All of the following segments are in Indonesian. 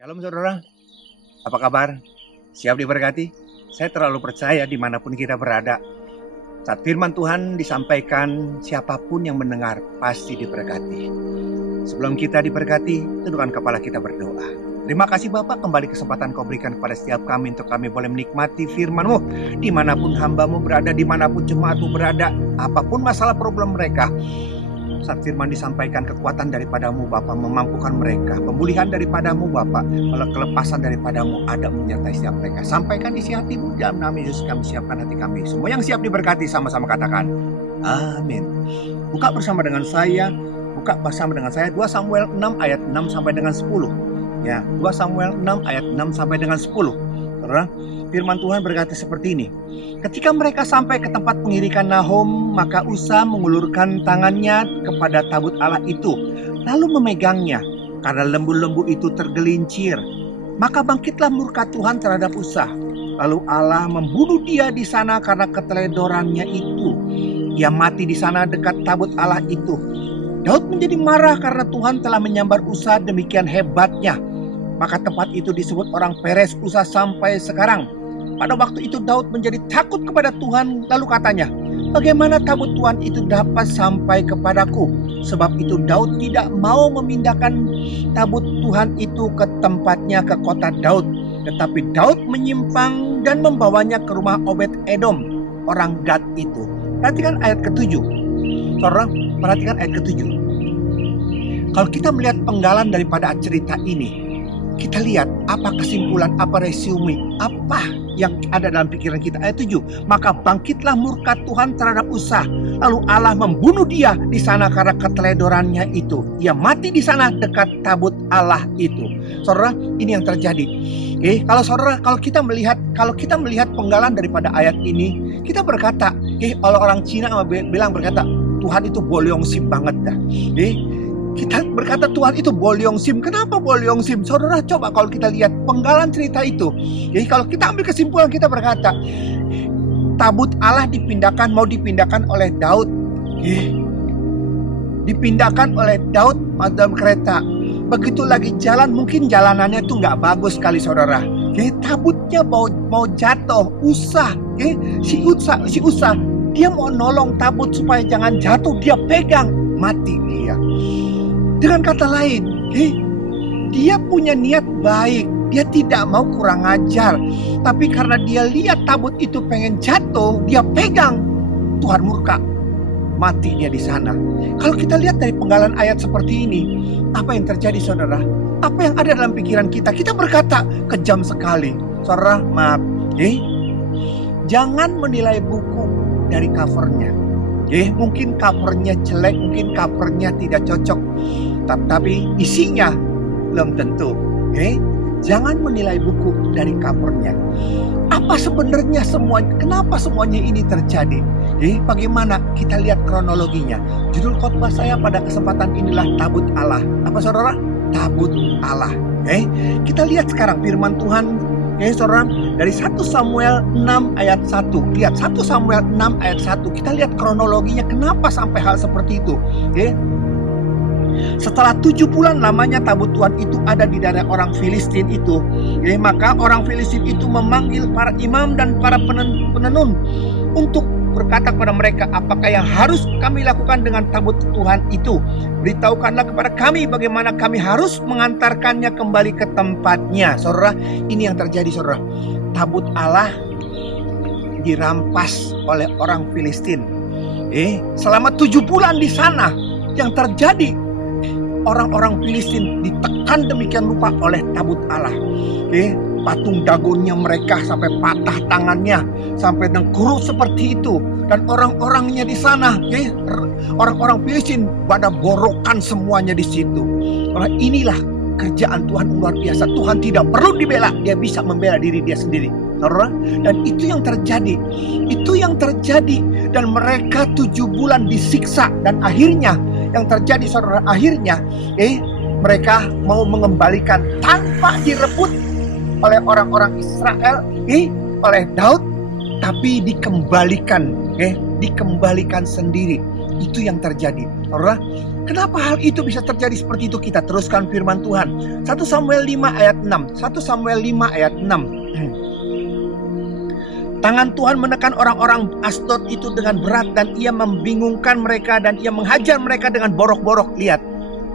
Shalom saudara, apa kabar? Siap diberkati? Saya terlalu percaya dimanapun kita berada. Saat firman Tuhan disampaikan, siapapun yang mendengar pasti diberkati. Sebelum kita diberkati, tundukkan kepala kita berdoa. Terima kasih Bapak, kembali kesempatan kau berikan kepada setiap kami untuk kami boleh menikmati firman-Mu. Dimanapun hamba-Mu berada, dimanapun jemaat-Mu berada, apapun masalah problem mereka. Saat firman disampaikan, kekuatan daripadamu Bapa memampukan mereka, pemulihan daripadamu Bapa, kelepasan daripadamu ada menyertai setiap mereka. Sampaikan isi hatimu, dalam nama Yesus kami siapkan hati kami. Semua yang siap diberkati sama-sama katakan amin. Buka bersama dengan saya 2 Samuel 6 ayat 6 sampai dengan 10. Ya, 2 Samuel 6 ayat 6 sampai dengan 10. Saudara, firman Tuhan berkata seperti ini. Ketika mereka sampai ke tempat pengirikan Nahom, maka Usa mengulurkan tangannya kepada tabut Allah itu, lalu memegangnya, karena lembu-lembu itu tergelincir. Maka bangkitlah murka Tuhan terhadap Usa. Lalu Allah membunuh dia di sana karena keteledorannya itu. Ia mati di sana dekat tabut Allah itu. Daud menjadi marah karena Tuhan telah menyambar Usa demikian hebatnya. Maka tempat itu disebut orang Peres Usa sampai sekarang. Pada waktu itu Daud menjadi takut kepada Tuhan, lalu katanya, bagaimana tabut Tuhan itu dapat sampai kepadaku? Sebab itu Daud tidak mau memindahkan tabut Tuhan itu ke tempatnya ke kota Daud. Tetapi Daud menyimpang dan membawanya ke rumah Obed Edom, orang Gad itu. Perhatikan ayat ke-7. Saudara, perhatikan ayat ke-7. Kalau kita melihat penggalan daripada cerita ini, kita lihat apa kesimpulan, apa resume, apa yang ada dalam pikiran kita. Ayat 7. Maka bangkitlah murka Tuhan terhadap Usa. Lalu Allah membunuh dia di sana karena keteledorannya itu. Ia mati di sana dekat tabut Allah itu. Saudara, ini yang terjadi. Kalau kita melihat penggalan daripada ayat ini, kita berkata, orang Cina berkata, Tuhan itu boleong sim banget dah. Kita berkata Tuhan itu boleong sim. Kenapa boleong sim? Saudara, coba kalau kita lihat penggalan cerita itu. Jadi kalau kita ambil kesimpulan, kita berkata tabut Allah mau dipindahkan oleh Daud. Dipindahkan oleh Daud dalam kereta. Begitu lagi jalan, mungkin jalanannya itu nggak bagus sekali saudara. Tabutnya mau jatuh. Si Usa dia mau nolong tabut supaya jangan jatuh. Dia pegang, mati dia. Dengan kata lain, dia punya niat baik. Dia tidak mau kurang ajar. Tapi karena dia lihat tabut itu pengen jatuh, dia pegang. Tuhan murka. Mati dia di sana. Kalau kita lihat dari penggalan ayat seperti ini, apa yang terjadi saudara? Apa yang ada dalam pikiran kita? Kita berkata, kejam sekali. Saudara, maaf. Jangan menilai buku dari covernya. Mungkin covernya jelek, mungkin covernya tidak cocok, tapi isinya belum tentu. Jangan menilai buku dari covernya. Apa sebenarnya kenapa semuanya ini terjadi? Bagaimana? Kita lihat kronologinya. Judul khotbah saya pada kesempatan inilah Tabut Allah. Apa saudara? Tabut Allah. Kita lihat sekarang firman Tuhan. Saudara, dari 1 Samuel 6 ayat 1. Lihat 1 Samuel 6 ayat 1. Kita lihat kronologinya kenapa sampai hal seperti itu. Setelah 7 bulan lamanya tabut Tuhan itu ada di daerah orang Filistin itu. Maka orang Filistin itu memanggil para imam dan para penenun untuk berkata kepada mereka, apakah yang harus kami lakukan dengan tabut Tuhan itu? Beritahukanlah kepada kami bagaimana kami harus mengantarkannya kembali ke tempatnya. Saudara, ini yang terjadi saudara. Tabut Allah dirampas oleh orang Filistin. Selama 7 bulan di sana, yang terjadi orang-orang Filistin ditekan demikian rupa oleh tabut Allah. Patung dagonnya mereka sampai patah tangannya, sampai dengkurut seperti itu. Dan orang-orangnya di sana, orang-orang Filistin pada borokan semuanya di situ. Karena inilah kerjaan Tuhan luar biasa. Tuhan tidak perlu dibela, dia bisa membela diri dia sendiri. Dan itu yang terjadi. Dan mereka 7 bulan disiksa. Dan akhirnya yang terjadi saudara, akhirnya mereka mau mengembalikan tanpa direbut oleh orang-orang Israel, oleh Daud, tapi dikembalikan sendiri. Itu yang terjadi. Saudara, kenapa hal itu bisa terjadi seperti itu? Kita teruskan firman Tuhan. 1 Samuel 5 ayat 6. 1 Samuel 5 ayat 6. Tangan Tuhan menekan orang-orang Asdod itu dengan berat dan ia membingungkan mereka dan ia menghajar mereka dengan borok-borok. Lihat,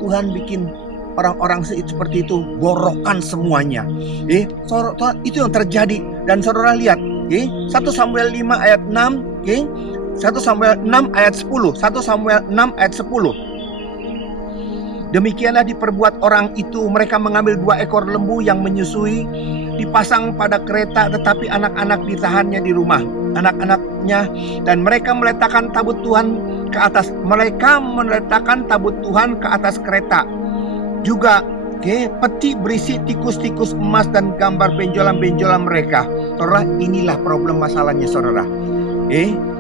Tuhan bikin orang-orang seperti itu borokan semuanya. Itu yang terjadi. Dan saudara lihat, 1 Samuel 5 ayat 6, 1 Samuel 6 ayat 10. 1 Samuel 6 ayat 10. Demikianlah diperbuat orang itu. Mereka mengambil 2 ekor lembu yang menyusui, dipasang pada kereta, tetapi anak-anak ditahannya di rumah anak-anaknya, dan mereka meletakkan tabut Tuhan ke atas. Mereka meletakkan tabut Tuhan ke atas kereta. Juga peti berisi tikus-tikus emas dan gambar benjolan-benjolan mereka. Saudara, inilah problem masalahnya, saudara.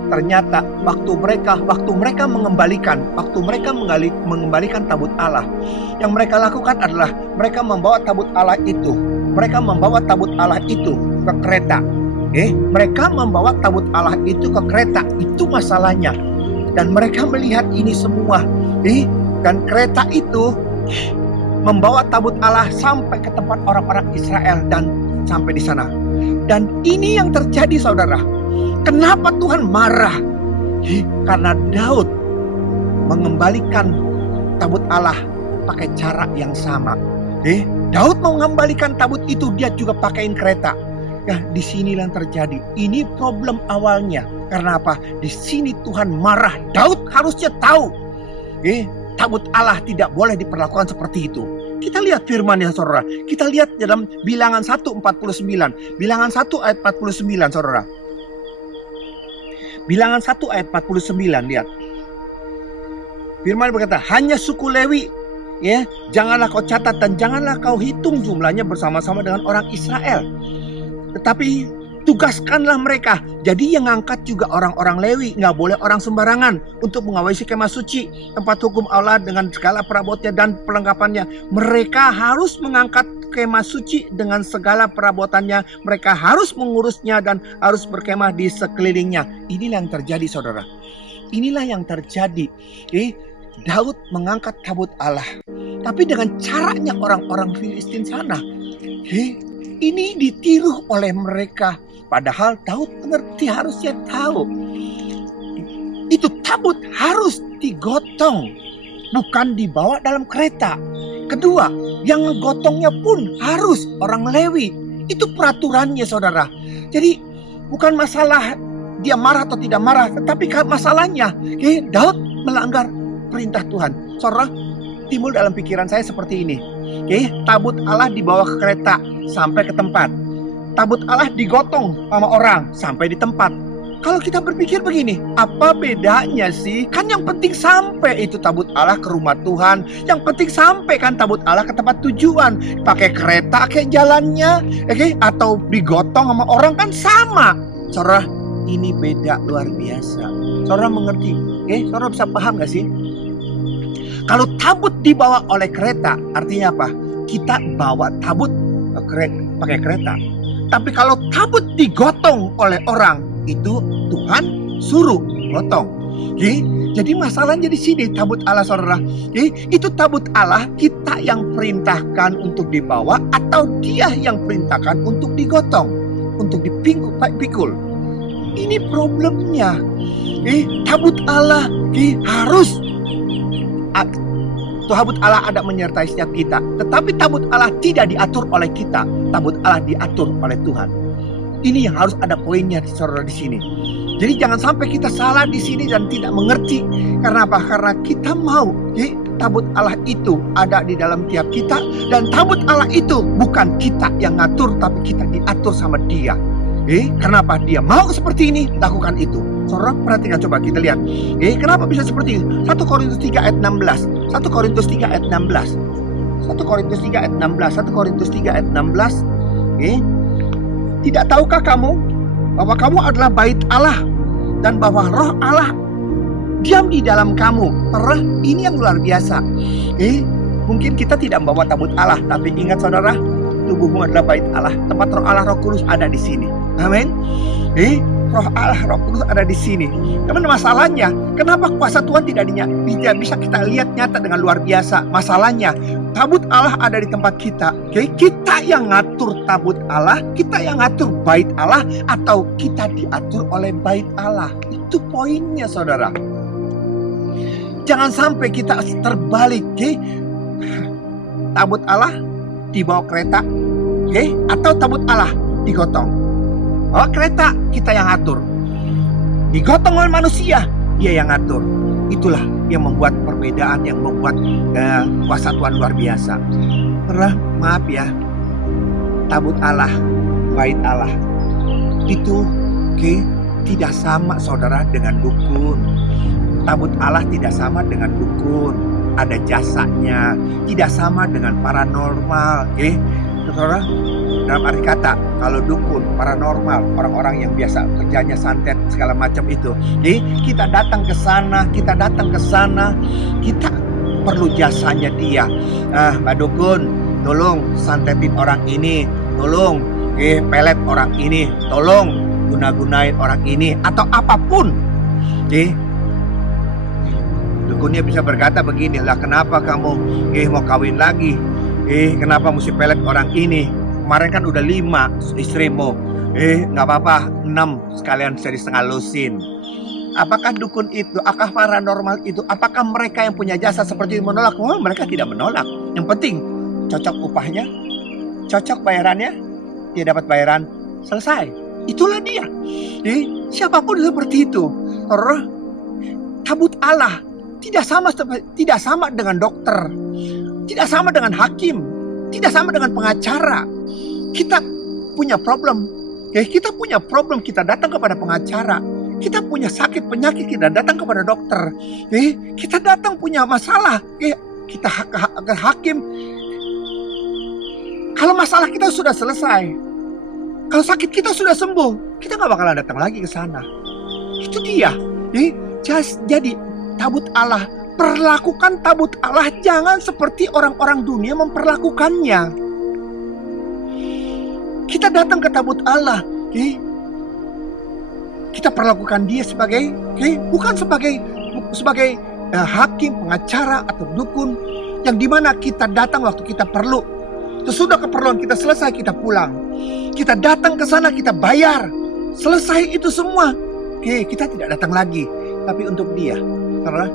Ternyata waktu mereka mengembalikan tabut Allah, yang mereka lakukan adalah mereka membawa tabut Allah itu. Mereka membawa tabut Allah itu ke kereta. Mereka membawa tabut Allah itu ke kereta. Itu masalahnya. Dan mereka melihat ini semua. Dan kereta itu membawa tabut Allah sampai ke tempat orang-orang Israel dan sampai di sana. Dan ini yang terjadi, saudara. Kenapa Tuhan marah? Karena Daud mengembalikan tabut Allah pakai cara yang sama. Daud mau mengembalikan tabut itu, dia juga pakaiin kereta. Ya, di sinilah yang terjadi. Ini problem awalnya. Karena apa? Di sini Tuhan marah. Daud harusnya tahu. Tabut Allah tidak boleh diperlakukan seperti itu. Kita lihat firman ya, saudara. Kita lihat dalam Bilangan 1:49. Bilangan 1 ayat 49, saudara. Bilangan 1 ayat 49, lihat. Firman berkata, hanya suku Lewi, janganlah kau catat dan janganlah kau hitung jumlahnya bersama-sama dengan orang Israel. Tetapi tugaskanlah mereka. Jadi yang ngangkat juga orang-orang Lewi, nggak boleh orang sembarangan, untuk mengawasi kemah suci, tempat hukum Allah dengan segala perabotnya dan perlengkapannya. Mereka harus mengangkat kemah suci dengan segala perabotannya. Mereka harus mengurusnya dan harus berkemah di sekelilingnya. Inilah yang terjadi, saudara. Inilah yang terjadi. Daud mengangkat tabut Allah, tapi dengan caranya orang-orang Filistin sana. Ini ditiru oleh mereka. Padahal Daud mengerti, harusnya tahu. Itu tabut harus digotong, bukan dibawa dalam kereta. Kedua, yang ngegotongnya pun harus orang Lewi. Itu peraturannya, saudara. Jadi bukan masalah dia marah atau tidak marah, tetapi masalahnya Daud melanggar perintah Tuhan. Saudara, timbul dalam pikiran saya seperti ini. Tabut Allah dibawa ke kereta sampai ke tempat. Tabut Allah digotong sama orang sampai di tempat. Kalau kita berpikir begini, apa bedanya sih? Kan yang penting sampai itu tabut Allah ke rumah Tuhan. Yang penting sampai kan tabut Allah ke tempat tujuan. Pakai kereta kayak jalannya, atau digotong sama orang kan sama. Saudara, ini beda luar biasa. Saudara mengerti? Saudara bisa paham gak sih? Kalau tabut dibawa oleh kereta, artinya apa? Kita bawa tabut pakai kereta. Tapi kalau tabut digotong oleh orang, itu Tuhan suruh gotong. Jadi masalahnya di sini tabut Allah, saudara. Itu tabut Allah, kita yang perintahkan untuk dibawa atau Dia yang perintahkan untuk digotong, untuk dipikul. Ini problemnya. Tabut Allah harus. Tabut Allah ada menyertai setiap kita, tetapi tabut Allah tidak diatur oleh kita. Tabut Allah diatur oleh Tuhan. Ini yang harus ada poinnya, saudara, di sini. Jadi jangan sampai kita salah di sini dan tidak mengerti. Karena apa? Karena kita mau tabut Allah itu ada di dalam tiap kita, dan tabut Allah itu bukan kita yang ngatur, tapi kita diatur sama Dia. Kenapa Dia mau seperti ini, lakukan itu. Saudara, perhatikan, coba kita lihat. Kenapa bisa seperti ini? 1 Korintus 3 ayat 16. 1 Korintus 3 ayat 16. 1 Korintus 3 ayat 16. 1 Korintus 3 ayat 16. Tidak tahukah kamu bahwa kamu adalah bait Allah dan bahwa roh Allah diam di dalam kamu? Saudara, ini yang luar biasa. Mungkin kita tidak membawa tabut Allah, tapi ingat, saudara, tubuhmu adalah bait Allah. Tempat roh Allah, Roh Kudus ada di sini. Amin. Roh Allah, Roh Kudus ada di sini. Namun masalahnya, kenapa kuasa Tuhan tidak bisa kita lihat nyata dengan luar biasa? Masalahnya, tabut Allah ada di tempat kita. Oke? Kita yang ngatur tabut Allah, kita yang ngatur bait Allah, atau kita diatur oleh bait Allah. Itu poinnya, saudara. Jangan sampai kita terbalik. Okay? Tabut Allah dibawa kereta, okay? Atau tabut Allah digotong. Oh, kereta kita yang atur, digotong oleh manusia, dia yang atur. Itulah yang membuat perbedaan, yang membuat kuasa Tuhan luar biasa. Maaf ya, tabut Allah, bait Allah itu tidak sama, saudara, dengan dukun. Tabut Allah tidak sama dengan dukun, ada jasanya. Tidak sama dengan paranormal, saudara. Dalam arti kata, kalau dukun, paranormal, orang-orang yang biasa kerjanya santet segala macam itu, kita datang ke sana, kita perlu jasanya dia. Pak Dukun, tolong santetin orang ini, tolong pelet orang ini, tolong guna-gunain orang ini, atau apapun. Dukunnya bisa berkata begini, lah kenapa kamu mau kawin lagi? Kenapa mesti pelet orang ini? Kemarin kan udah 5 istrimu. Gak apa-apa, 6 sekalian jadi setengah lusin. Apakah dukun itu, apakah paranormal itu, apakah mereka yang punya jasa seperti itu menolak? Oh, mereka tidak menolak. Yang penting cocok upahnya, cocok bayarannya, dia dapat bayaran, selesai. Itulah dia. Siapapun seperti itu. Tabut Allah tidak sama dengan dokter, tidak sama dengan hakim, tidak sama dengan pengacara. Kita punya problem, kita datang kepada pengacara. Kita punya sakit penyakit, kita datang kepada dokter. Kita datang punya masalah, kita ke hakim. Kalau masalah kita sudah selesai, kalau sakit kita sudah sembuh, kita nggak bakalan datang lagi ke sana. Itu dia. Jadi tabut Allah, perlakukan tabut Allah jangan seperti orang-orang dunia memperlakukannya. Kita datang ke tabut Allah, kita perlakukan dia sebagai, bukan sebagai hakim, pengacara atau dukun, yang dimana kita datang waktu kita perlu. Sesudah keperluan kita selesai, kita pulang. Kita datang ke sana, kita bayar, selesai itu semua. Kita tidak datang lagi. Tapi untuk dia, karena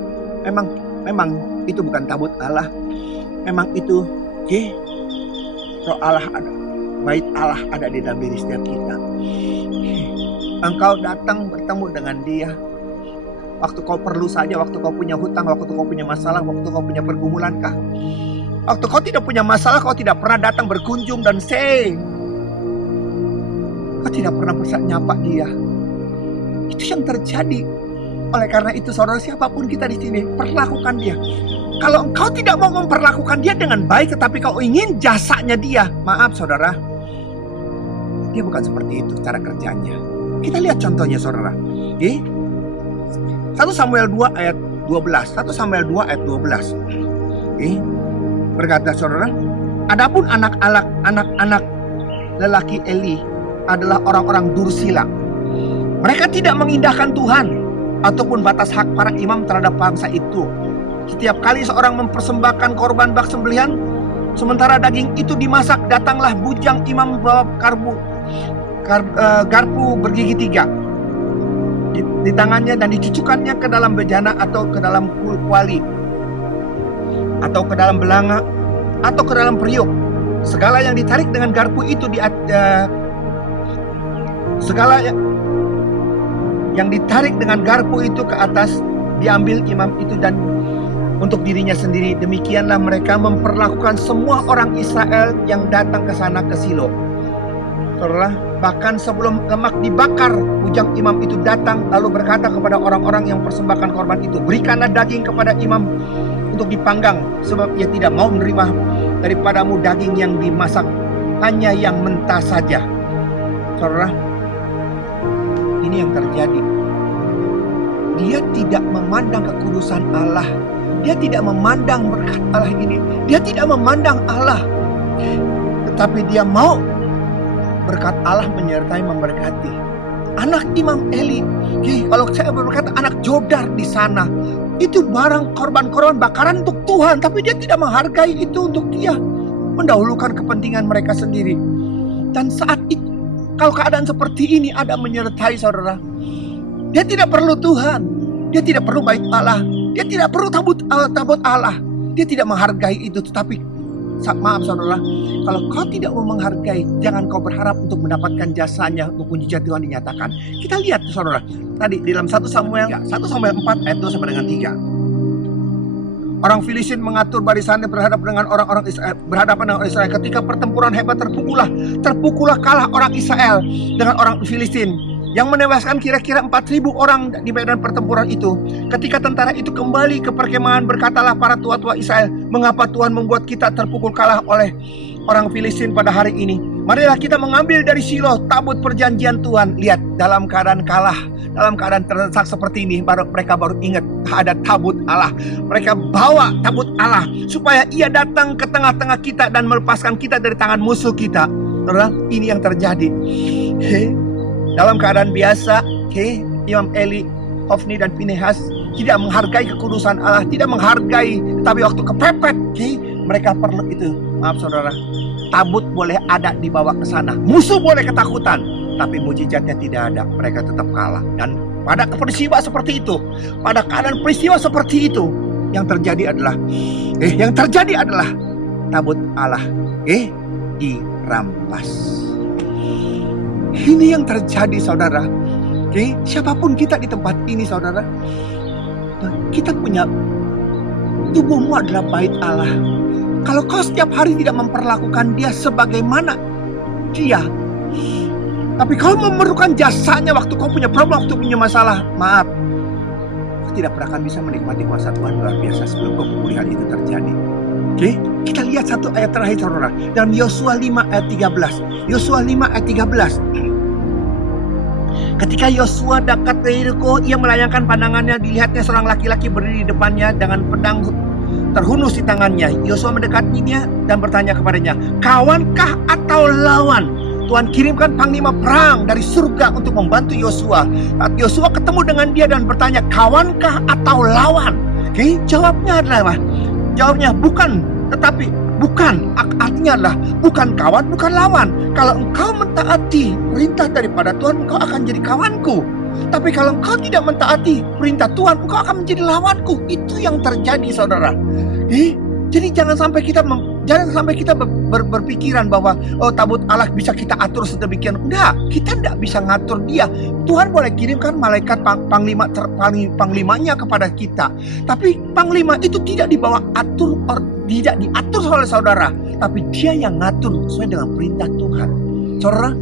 memang itu bukan tabut Allah. Memang itu, Roh Allah ada, bait Allah ada di dalam diri setiap kita. Engkau datang bertemu dengan dia waktu kau perlu saja, waktu kau punya hutang, waktu kau punya masalah, waktu kau punya pergumulan kah? Waktu kau tidak punya masalah, kau tidak pernah datang berkunjung dan say. Kau tidak pernah nyapa dia. Itu yang terjadi. Oleh karena itu, saudara, siapapun kita di sini, perlakukan dia. Kalau engkau tidak mau memperlakukan dia dengan baik, tetapi kau ingin jasanya dia, maaf saudara, dia bukan seperti itu cara kerjanya. Kita lihat contohnya, saudara. 1 Samuel 2 ayat 12. 1 Samuel 2 ayat 12. Berkata, saudara, adapun anak-anak lelaki Eli adalah orang-orang dursila. Mereka tidak mengindahkan Tuhan ataupun batas hak para imam terhadap bangsa itu. Setiap kali seorang mempersembahkan korban bak sembelihan, sementara daging itu dimasak, datanglah bujang imam bawa garpu bergigi 3 di tangannya dan dicucukkannya ke dalam bejana atau ke dalam kuali atau ke dalam belanga atau ke dalam periuk. Segala yang ditarik dengan garpu itu yang ditarik dengan garpu itu ke atas diambil imam itu dan untuk dirinya sendiri. Demikianlah mereka memperlakukan semua orang Israel yang datang ke sana ke Silo. Saudara, bahkan sebelum lemak dibakar, bujang imam itu datang lalu berkata kepada orang-orang yang persembahkan korban itu, berikanlah daging kepada imam untuk dipanggang, sebab ia tidak mau menerima daripadamu daging yang dimasak, hanya yang mentah saja. Saudara, ini yang terjadi. Dia tidak memandang kekudusan Allah. Dia tidak memandang berkat Allah ini. Dia tidak memandang Allah. Tetapi dia mau berkat Allah menyertai, memberkati. anak Imam Eli. Kalau saya berkata anak Jodar di sana, itu barang korban-korban bakaran untuk Tuhan, tapi dia tidak menghargai itu untuk dia, mendahulukan kepentingan mereka sendiri. Dan saat itu, kalau keadaan seperti ini ada menyertai saudara, dia tidak perlu Tuhan, dia tidak perlu bait Allah, dia tidak perlu tabut Allah, dia tidak menghargai itu. Tetapi maaf saudara, kalau kau tidak mau menghargai, jangan kau berharap untuk mendapatkan jasanya untuk mujizat Tuhan dinyatakan. Kita lihat saudara, tadi di dalam 1 Samuel 4 ayat 2 sampai dengan 3. Orang Filistin mengatur barisannya berhadapan dengan orang Israel. Ketika pertempuran hebat terpukullah kalah orang Israel dengan orang Filistin, yang menewaskan kira-kira 4.000 orang di medan pertempuran itu. Ketika tentara itu kembali ke perkemahan, berkatalah para tua-tua Israel, mengapa Tuhan membuat kita terpukul kalah oleh orang Filistin pada hari ini? Marilah kita mengambil dari Shilo tabut perjanjian Tuhan. Lihat, dalam keadaan kalah, dalam keadaan terdesak seperti ini, mereka baru ingat ada tabut Allah. Mereka bawa tabut Allah supaya ia datang ke tengah-tengah kita dan melepaskan kita dari tangan musuh kita. Saudara, ini yang terjadi. Dalam keadaan biasa, Imam Eli, Hofni dan Pinehas tidak menghargai kekudusan Allah, tidak menghargai. Tapi waktu kepepet, mereka perlu itu. Maaf saudara, tabut boleh ada dibawa ke sana, musuh boleh ketakutan, tapi mujizatnya tidak ada. Mereka tetap kalah. Dan pada peristiwa seperti itu, pada keadaan peristiwa seperti itu, yang terjadi adalah tabut Allah dirampas. Ini yang terjadi saudara. Siapapun kita di tempat ini saudara, kita punya tubuhmu adalah bait Allah. Kalau kau setiap hari tidak memperlakukan dia sebagaimana dia, tapi kau memerlukan jasanya waktu kau punya problem, waktu punya masalah, maaf, kau tidak pernah akan bisa menikmati kuasa Tuhan luar biasa sebelum pemulihan itu terjadi. Kita lihat satu ayat terakhir saudara, dalam Yosua 5 ayat 13. Yosua 5 ayat 13. Ketika Yosua dekat ke Yeriko, ia melayangkan pandangannya, dilihatnya seorang laki-laki berdiri di depannya dengan pedang terhunus di tangannya. Yosua mendekatinya dan bertanya kepadanya, kawankah atau lawan? Tuhan kirimkan panglima perang dari surga untuk membantu Yosua. Saat Yosua ketemu dengan dia dan bertanya, kawankah atau lawan? Jawabnya adalah bukan, tetapi bukan. Artinya adalah bukan kawan, bukan lawan. Kalau engkau mentaati perintah daripada Tuhan, engkau akan jadi kawanku. Tapi kalau engkau tidak mentaati perintah Tuhan, engkau akan menjadi lawanku. Itu yang terjadi saudara. Jadi jangan sampai kita berpikiran bahwa tabut Allah bisa kita atur sedemikian. Enggak, kita tidak bisa ngatur dia. Tuhan boleh kirimkan malaikat panglimanya kepada kita. Tapi panglima itu tidak tidak diatur oleh saudara, tapi dia yang ngatur sesuai dengan perintah Tuhan. Saudara,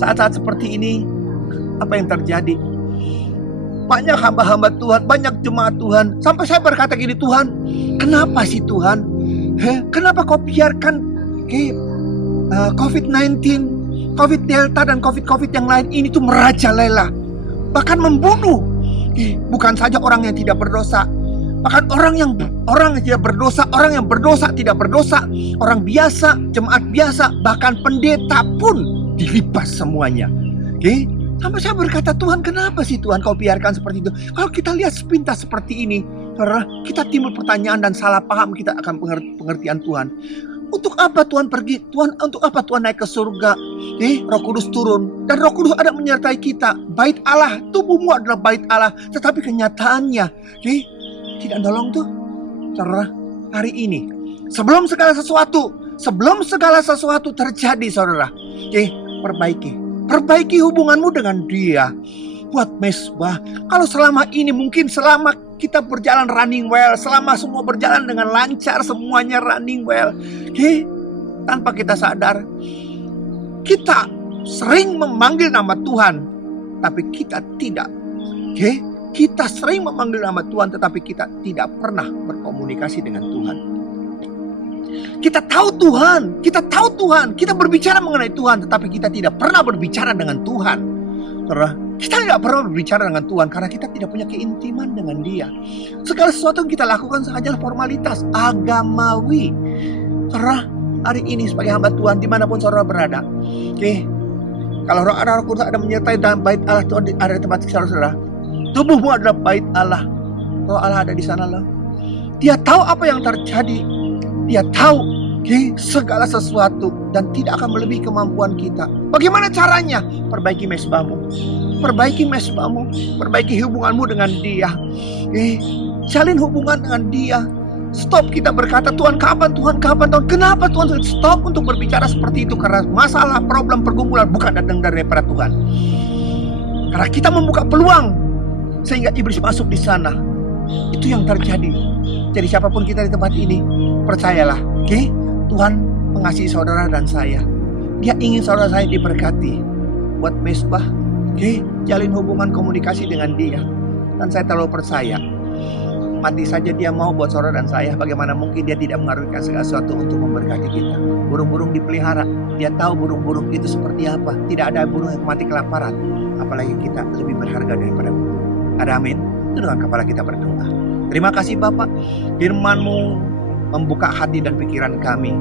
saat-saat seperti ini, apa yang terjadi? Banyak hamba-hamba Tuhan, banyak jemaat Tuhan, sampai saya berkata gini, Tuhan, kenapa sih Tuhan? Kenapa kau biarkan COVID-19, COVID Delta dan COVID yang lain ini tuh merajalela, bahkan membunuh. Bukan saja orang yang tidak berdosa, bahkan orang yang tidak berdosa, orang yang berdosa tidak berdosa, orang biasa, jemaat biasa, bahkan pendeta pun dilibas semuanya. Sampai saya berkata, Tuhan kenapa sih Tuhan kau biarkan seperti itu? Kalau kita lihat sepintas seperti ini, kita timbul pertanyaan dan salah paham kita akan pengertian Tuhan. Untuk apa Tuhan pergi? Untuk apa Tuhan naik ke surga? Roh Kudus turun, dan Roh Kudus ada menyertai kita. Bait Allah, tubuhmu adalah bait Allah, tetapi kenyataannya tidak nolong tuh. Saudara, hari ini sebelum segala sesuatu terjadi saudara, perbaiki hubunganmu dengan dia. Buat mesbah. Kalau selama ini mungkin selama kita berjalan running well, selama semua berjalan dengan lancar, semuanya running well, tanpa kita sadar, kita sering memanggil nama Tuhan, tapi kita tidak. Kita sering memanggil nama Tuhan, tetapi kita tidak pernah berkomunikasi dengan Tuhan. Kita tahu Tuhan, kita berbicara mengenai Tuhan, tetapi kita tidak pernah berbicara dengan Tuhan. Saudara, kita tidak pernah berbicara dengan Tuhan karena kita tidak punya keintiman dengan Dia. Segala sesuatu yang kita lakukan sajalah formalitas agamawi. Saudara, hari ini sebagai hamba Tuhan dimanapun saudara berada, Kalau roh Allah, Roh Kudus ada menyertai dalam bait Allah, Tuhan ada di tempat saudara-saudara. Tubuhmu adalah bait Allah. Roh Allah ada di sana loh. Dia tahu apa yang terjadi. Dia tahu segala sesuatu dan tidak akan melebihi kemampuan kita. Bagaimana caranya? Perbaiki mesbahmu. Perbaiki mesbahmu. Perbaiki hubunganmu dengan Dia. Jalin hubungan dengan Dia. Stop kita berkata, Tuhan kapan, Tuhan kapan, Tuhan kenapa Tuhan? Stop untuk berbicara seperti itu. Karena masalah, problem, pergumulan bukan datang daripada Tuhan. Karena kita membuka peluang sehingga iblis masuk di sana. Itu yang terjadi. Jadi siapapun kita di tempat ini, percayalah, Tuhan mengasihi saudara dan saya. Dia ingin saudara saya diberkati. Buat mesbah, jalin hubungan komunikasi dengan Dia. Dan saya terlalu percaya, mati saja Dia mau buat saudara dan saya. Bagaimana mungkin Dia tidak mengaruniakan segala sesuatu untuk memberkati kita. Burung-burung dipelihara, Dia tahu burung-burung itu seperti apa. Tidak ada burung yang mati kelaparan. Apalagi kita lebih berharga daripada burung. Ada amin? Tundukkan kepala kita berdoa. Terima kasih Bapak, firman-Mu membuka hati dan pikiran kami.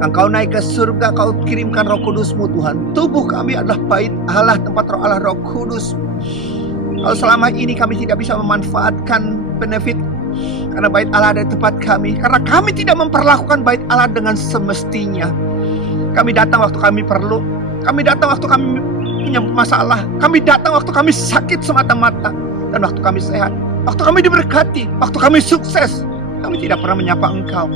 Engkau naik ke surga, Kau kirimkan Roh Kudus-Mu Tuhan. Tubuh kami adalah bait Allah, tempat Roh Allah, Roh Kudus. Kalau selama ini kami tidak bisa memanfaatkan benefit karena bait Allah ada di tempat kami, karena kami tidak memperlakukan bait Allah dengan semestinya. Kami datang waktu kami perlu, kami datang waktu kami punya masalah, kami datang waktu kami sakit semata-mata, dan waktu kami sehat, waktu kami diberkati, waktu kami sukses, kami tidak pernah menyapa Engkau.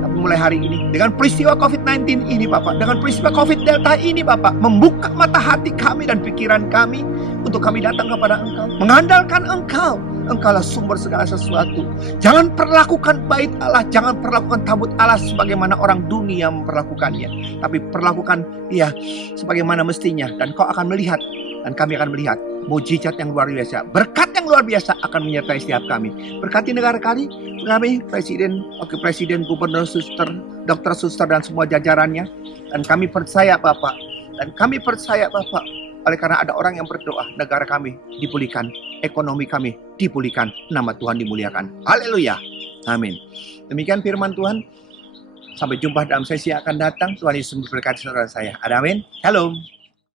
Tapi mulai hari ini, dengan peristiwa COVID-19 ini Bapak, dengan peristiwa COVID Delta ini Bapak, membuka mata hati kami dan pikiran kami untuk kami datang kepada Engkau, mengandalkan Engkau. Engkaulah sumber segala sesuatu. Jangan perlakukan bait Allah, jangan perlakukan tabut Allah sebagaimana orang dunia memperlakukannya, tapi perlakukan Dia sebagaimana mestinya, dan Kau akan melihat, dan kami akan melihat mujizat yang luar biasa, berkat yang luar biasa akan menyertai setiap kami. Berkati negara kami, presiden, wakil presiden, gubernur, suster, dokter, suster, dan semua jajarannya. Dan kami percaya Bapak, oleh karena ada orang yang berdoa, negara kami dipulihkan, ekonomi kami dipulihkan, nama Tuhan dimuliakan. Haleluya, amin. Demikian firman Tuhan. Sampai jumpa dalam sesi yang akan datang. Tuhan Yesus memberkati saudara saya. Ada amin. Shalom.